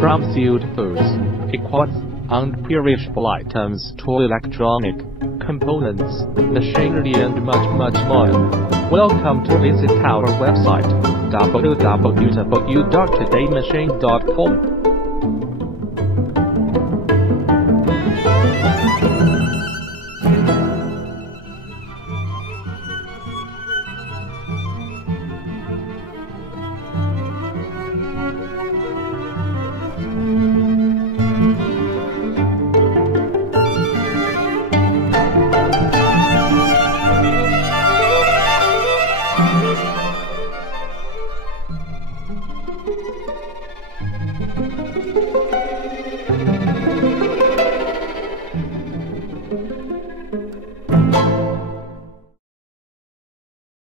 From sealed foods, equipment, and perishable items to electronic components, machinery and much more. Welcome to visit our website, www.todaymachine.com.